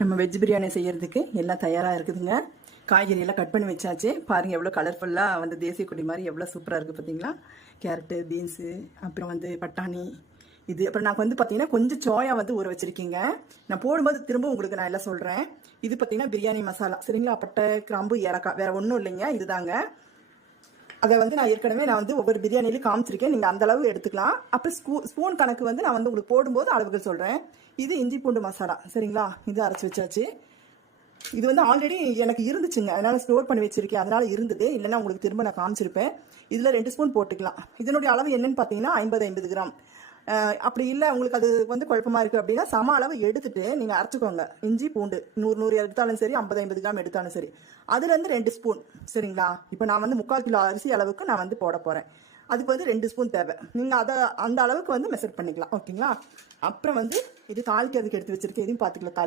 நம்ம வெஜ் பிரியாணி செய்யறதுக்கு எல்லாம் தயாராக இருக்குதுங்க. காய்கறி எல்லாம் கட் பண்ணி வச்சாச்சு. பாருங்கள் எவ்வளோ கலர்ஃபுல்லாக வந்து தேசிய கொடி மாதிரி எவ்வளோ சூப்பராக இருக்குது பார்த்தீங்களா. கேரட்டு, பீன்ஸு, அப்புறம் வந்து பட்டாணி, இது அப்புறம் நான் வந்து பார்த்தீங்கன்னா கொஞ்சம் சோயா வந்து ஊற வச்சுருக்கீங்க. நான் போடும்போது திரும்ப உங்களுக்கு நான் எல்லாம் சொல்கிறேன். இது பார்த்தீங்கன்னா பிரியாணி மசாலா சரிங்களா. பட்டை, கிராம்பு, ஏலக்காய், வேறு ஒன்றும் இல்லைங்க. இதுதாங்க. அதை வந்து நான் ஏற்கனவே வந்து ஒவ்வொரு பிரியாணிலையும் காமிச்சிருக்கேன். நீங்கள் அந்த அளவு எடுத்துக்கலாம். அப்புறம் ஸ்பூன் கணக்கு வந்து நான் வந்து உங்களுக்கு போடும்போது அளவுக்கு சொல்கிறேன். இது இஞ்சி பூண்டு மசாலா சரிங்களா. இது அரைச்சி வச்சாச்சு. இது வந்து ஆல்ரெடி எனக்கு இருந்துச்சுங்க, அதனால் ஸ்டோர் பண்ணி வச்சுருக்கேன். அதனால் இருந்தது, இல்லைன்னா உங்களுக்கு திரும்ப நான் காமிச்சிருப்பேன். இதில் 2 ஸ்பூன் போட்டுக்கலாம். இதனுடைய அளவு என்னன்னு பார்த்தீங்கன்னா 50 கிராம். அப்படி இல்லை உங்களுக்கு அது வந்து குழப்பமாக இருக்குது அப்படின்னா சம அளவு எடுத்துட்டு நீங்கள் அரைச்சிக்கோங்க. இஞ்சி பூண்டு 100 எடுத்தாலும் சரி, 50 கிராம் எடுத்தாலும் சரி. அதுலேருந்து 2 ஸ்பூன் சரிங்களா. இப்போ நான் வந்து 3/4 கிலோ அரிசி அளவுக்கு நான் வந்து போட போகிறேன். அதுக்கு வந்து 2 ஸ்பூன் தேவை. நீங்கள் அதை அந்த அளவுக்கு வந்து மெஷர் பண்ணிக்கலாம். ஓகேங்களா. அப்புறம் வந்து இது தாளிக்கிறதுக்கு எடுத்து வச்சுருக்கேன். இதையும் பார்த்துக்கலாம்.